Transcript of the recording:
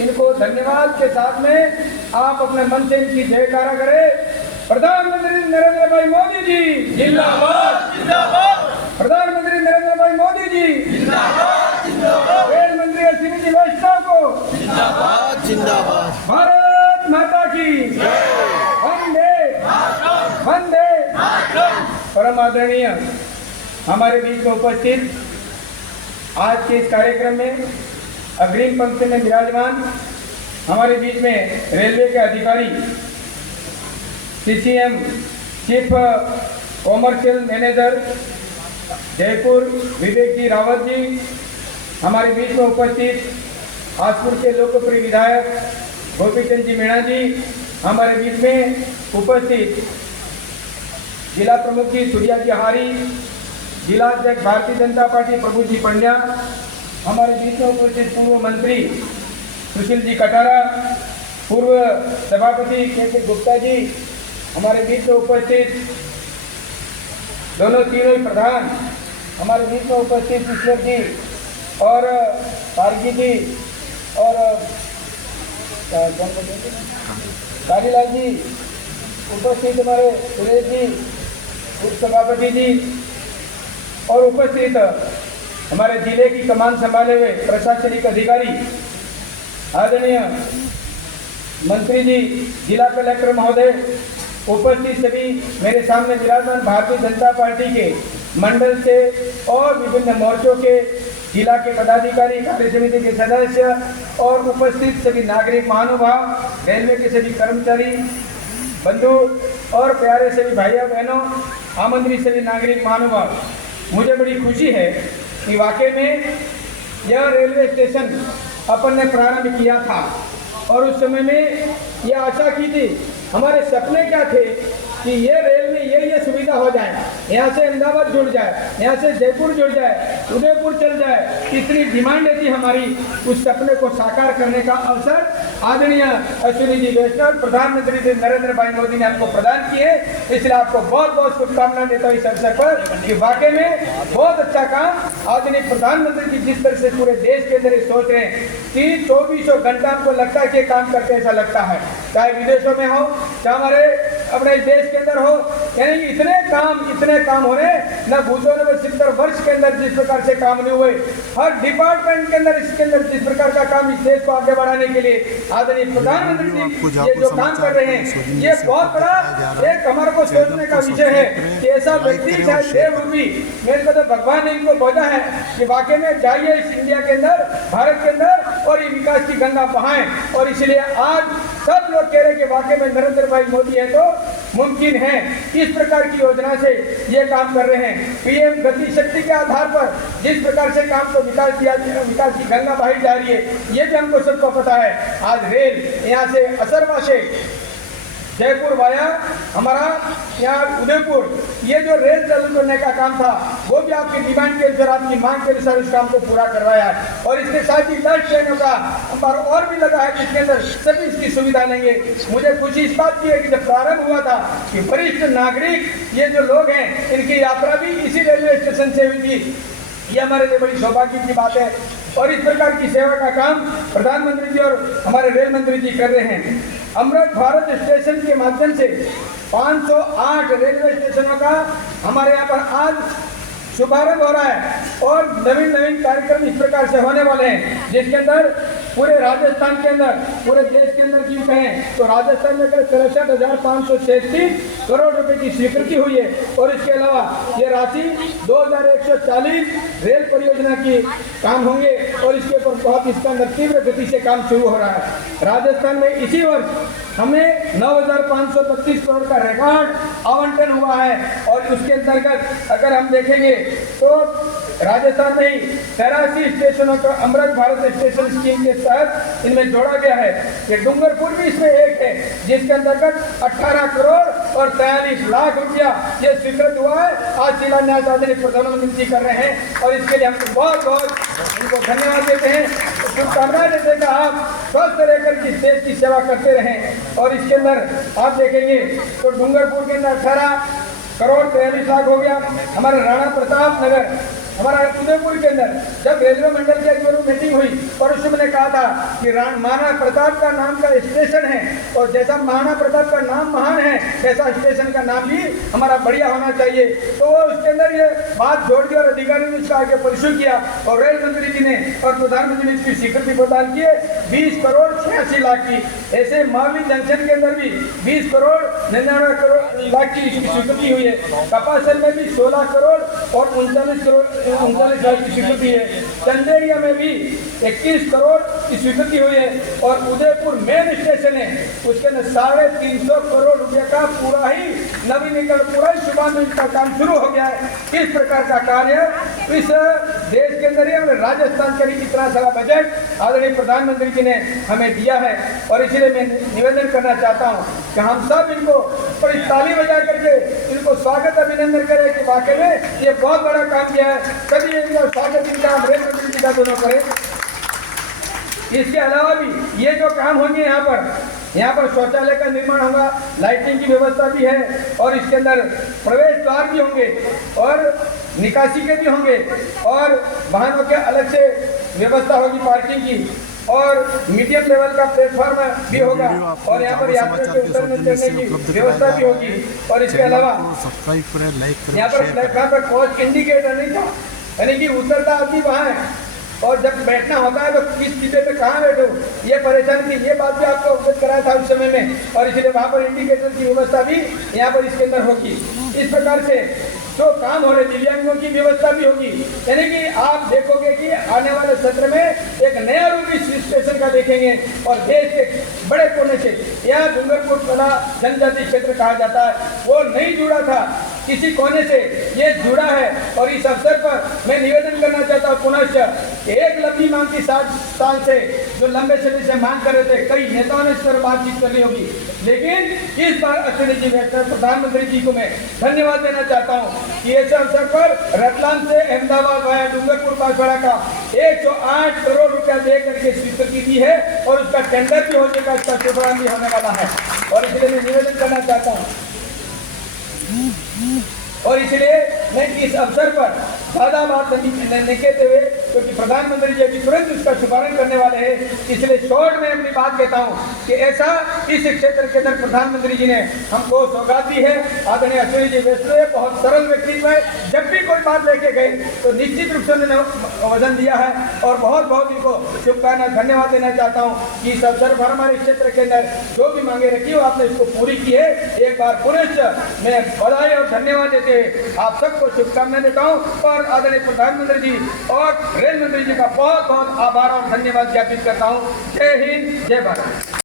इनको धन्यवाद के साथ में आप अपने मन से इनकी जयकारा करें। प्रधानमंत्री नरेंद्र भाई मोदी जी जिंदाबाद जिंदाबाद। प्रधानमंत्री नरेंद्र भाई मोदी जी जिंदाबाद जिंदाबाद। रेल मंत्री अश्विनी जी वैष्णव को जिंदाबाद जिंदाबाद। भारत माता की वंदे वंदे। परम आदरणीय हमारे बीच में उपस्थित आज के इस कार्यक्रम में अग्रिम पंक्ति में विराजमान हमारे बीच में रेलवे के अधिकारी CCM chief commercial manager Jaipur Vivek ji Rawat ji, हमारे बीच में उपस्थित हासपुर के लोकप्रिय विधायक गोपीचंद जी मीणा जी, हमारे बीच में उपस्थित जिला प्रमुख जी सूर्या जी हारी, जिला अध्यक्ष भारतीय जनता पार्टी प्रभु जी पंड्या, हमारे बीच में उपस्थित पूर्व मंत्री सुशील जी कटारा, पूर्व सभापति के गुप्ता जी, हमारे बीच में उपस्थित दोनों तीनों ही प्रधान, हमारे बीच में उपस्थित ईश्वर जी और पारगी जी और कालीलाल जी, उपस्थित हमारे सुरेश जी उप सभापति जी और उपस्थित हमारे जिले की कमान संभाले हुए प्रशासनिक अधिकारी आदरणीय मंत्री जी, जिला कलेक्टर महोदय, उपस्थित सभी मेरे सामने विराजमान भारतीय जनता पार्टी के मंडल से और विभिन्न मोर्चों के जिला के पदाधिकारी, कार्य समिति के सदस्य और उपस्थित सभी नागरिक महानुभाव, रेलवे के सभी कर्मचारी बंधु और प्यारे सभी भाइयों बहनों, आमंत्रित सभी नागरिक महानुभाव, मुझे बड़ी खुशी है कि वाकई में यह रेलवे स्टेशन अपन ने प्रारंभ किया था और उस समय में यह आशा की थी, हमारे सपने क्या थे कि ये रेल में ये सुविधा हो जाए, यहाँ से अहमदाबाद जुड़ जाए, यहाँ से जयपुर जुड़ जाए, उदयपुर चल जाए, इतनी डिमांड थी हमारी। उस सपने को साकार करने का अवसर आदरणीय अश्विनी जी वैष्णव प्रधानमंत्री जी नरेंद्र भाई मोदी ने आपको प्रदान किए, इसलिए आपको बहुत बहुत शुभकामनाएं देता हूँ इस अवसर पर कि वाकई में बहुत अच्छा काम आदरणीय प्रधानमंत्री जी जिस तरह से पूरे देश के अंदर सोच रहे हैं कि 24 घंटा आपको लगता है कि काम करते ऐसा लगता है, चाहे विदेशों में हो चाहे हमारे अपने देश के अंदर हो, यानी इतने काम हो रहे न भूतों में 70 वर्ष के अंदर जिस प्रकार से काम नहीं हुए, हर डिपार्टमेंट के अंदर इसके अंदर जिस प्रकार का काम इस देश को आगे बढ़ाने के लिए आदरणीय प्रधानमंत्री जी ये जो काम कर रहे हैं, ये बहुत बड़ा एक हमारे को सोचने का विषय है कि ऐसा व्यक्ति चाहे देव रूपी, मेरे को तो भगवान ने इनको बोला है कि वाकई में जाइए इस इंडिया के अंदर, भारत के अंदर और ये विकास की गंगा बहाएं। और इसलिए आज सब लोग कह रहे हैं कि वाकई में नरेंद्र भाई मोदी है तो मुमकिन है। इस प्रकार की योजना से ये काम कर रहे हैं। पीएम गति शक्ति के आधार पर जिस प्रकार से काम को विकास की गंगा बहाई जा रही है, ये भी हमको सबको पता है। आज रेल यहाँ से असरवा से जयपुर वाया हमारा यहाँ उदयपुर, ये जो रेल चालू करने का काम था वो भी आपकी डिमांड के अनुसार, आपकी मांग के अनुसार इस काम को पूरा करवाया है। और इसके साथ ही 10 ट्रेनों का हमारा और भी लगा है जिसके अंदर सभी इसकी सुविधा नहीं है। मुझे खुशी इस बात की है कि जब प्रारंभ हुआ था कि वरिष्ठ नागरिक ये जो लोग हैं इनकी यात्रा भी इसी रेलवे स्टेशन से हुई थी, ये हमारे लिए बड़ी सौभाग्य की बात है। और इस प्रकार की सेवा का काम प्रधानमंत्री जी और हमारे रेल मंत्री जी कर रहे हैं। अमृत भारत स्टेशन के माध्यम से 508 रेलवे स्टेशनों का हमारे यहाँ पर आज शुभारंभ हो रहा है और नवीन कार्यक्रम इस प्रकार से होने वाले हैं जिसके अंदर पूरे राजस्थान के अंदर, पूरे देश के अंदर क्यों कहें तो राजस्थान में 63,533 करोड़ रुपए की स्वीकृति हुई है। और इसके अलावा ये राशि 2140 रेल परियोजना की काम होंगे और इसके ऊपर बहुत इसका अंदर तीव्र गति से काम शुरू हो रहा है। राजस्थान में इसी वर्ष हमें 9,532 करोड़ का रिकॉर्ड आवंटन हुआ है और उसके अंतर्गत अगर हम देखेंगे तो राजस्थान में ही 83 स्टेशनों का अमृत भारत स्टेशन स्कीम के तहत इनमें जोड़ा गया है। ये डूंगरपुर भी इसमें एक है जिसके अंतर्गत 18 करोड़ और 43 लाख रुपया ये स्वीकृत हुआ है। आज शिलान्यास आदरणीय प्रधानमंत्री जी कर रहे हैं और इसके लिए हम बहुत बहुत उनको धन्यवाद देते हैं। शुभकामनाएं देते हैं आप स्वस्थ रहकर के देश की सेवा करते रहें। और इसके अंदर आप देखेंगे तो डूंगरपुर के अंदर 18 करोड़ 43 लाख हो गया। हमारे राणा प्रताप नगर हमारा उदयपुर के अंदर जब रेलवे मंडल की एक मीटिंग हुई और उसमें मैंने कहा था कि महाराणा प्रताप का नाम का स्टेशन है और जैसा महाराणा प्रताप का नाम महान है वैसा स्टेशन का नाम भी हमारा बढ़िया होना चाहिए। तो वो उसके अंदर ये बात जोड़ दी और अधिकारियों ने इसका आगे परसू किया और रेल मंत्री जी ने और प्रधानमंत्री ने इसकी स्वीकृति प्रदान की है 20 करोड़ 86 लाख की। ऐसे मावली जंक्शन के अंदर भी 20 करोड़ 99 लाख की इसकी स्वीकृति हुई है। कपासल में भी 16 करोड़ और 39 लाख की स्वीकृति है। चंदेरिया में भी 21 करोड़ की स्वीकृति हुई है और उदयपुर मेन स्टेशन है उसके अंदर 350 करोड़ रुपए का पूरा ही नवीनीकरण पूरा ही शुभारंभ का काम शुरू हो गया है। किस प्रकार का कार्य इस देश के अंदर ही राजस्थान के लिए इतना सारा बजट आदरणीय प्रधानमंत्री जी ने हमें दिया है और इसलिए मैं निवेदन करना चाहता हूं कि हम सब इनको बड़ी ताली बजा करके इनको स्वागत अभिनंदन करें कि वाकई में ये बहुत बड़ा काम किया है। सभी इनका स्वागत इनका रेल मंत्री जी का दोनों करें। इसके अलावा भी ये जो काम होंगे यहाँ पर शौचालय का निर्माण होगा, लाइटिंग की व्यवस्था भी है और इसके अंदर प्रवेश द्वार भी होंगे और निकासी के भी होंगे और वाहनों के अलग से व्यवस्था होगी पार्किंग की और मीडियम लेवल का प्लेटफॉर्म भी होगा और यहाँ पर यात्रियों के उतरने चढ़ने की व्यवस्था भी होगी। और इसके अलावा यहाँ पर प्लेटफॉर्म पर कोच इंडिकेटर नहीं था, यानी कि उतरता आदमी वहाँ है और जब बैठना होता है तो किस सीटे पे कहाँ बैठो ये परेशानी थी। ये बात भी आपको अवगत कराया था उस समय में और इसलिए वहाँ पर इंडिकेटर की व्यवस्था भी यहाँ पर इसके अंदर होगी। इस प्रकार से जो काम हो रहे दिव्यांगों की व्यवस्था भी होगी, यानी कि आप देखोगे कि आने वाले सत्र में एक नया रूप इस स्टेशन का देखेंगे और देश के बड़े कोने से यह डूंगरपुर कला जनजाति क्षेत्र कहा जाता है वो नहीं जुड़ा था, किसी कोने से ये जुड़ा है। और इस अवसर पर मैं निवेदन करना चाहता हूँ पुनश्च एक लंबी मांग की 7 साल से जो लंबे समय से मांग कर रहे थे, कई नेताओं ने इस पर बातचीत करनी होगी, लेकिन इस बार अश्विनी जी प्रधानमंत्री जी को मैं धन्यवाद देना चाहता हूँ कि इस अवसर पर रतलाम से अहमदाबाद वाया डूंगरपुर बांसवाड़ा का 108 करोड़ रुपया दे करके स्वीकृति दी है और उसका टेंडर भी हो जाएगा, इसका शुभारंभ भी होने वाला है। और इसलिए मैं निवेदन करना चाहता हूँ और इसलिए मैं इस अवसर पर ज्यादा बात नहीं कहते हुए क्योंकि प्रधानमंत्री जी अभी तुरंत इसका शुभारंभ करने वाले हैं, इसलिए शॉर्ट में अपनी बात कहता हूं कि ऐसा इस क्षेत्र के अंदर प्रधानमंत्री जी ने हमको सौगात दी है। आदरणीय अश्विनी जी वैष्णव बहुत सरल व्यक्तित्व है, जब भी कोई बात लेके गए तो निश्चित रूप से उन्होंने वजन दिया है और बहुत बहुत इनको शुभकामनाएं धन्यवाद देना चाहता हूँ कि इस अवसर पर हमारे क्षेत्र के अंदर जो भी मांगे रखी हो आपने इसको पूरी की है। एक बार पुनश्च मैं बधाई और धन्यवाद देते हुए आप सबको शुभकामनाएं देता हूँ और आदरणीय प्रधानमंत्री जी और रेल मंत्री जी का बहुत बहुत आभार और धन्यवाद ज्ञापित करता हूँ। जय हिंद, जय भारत।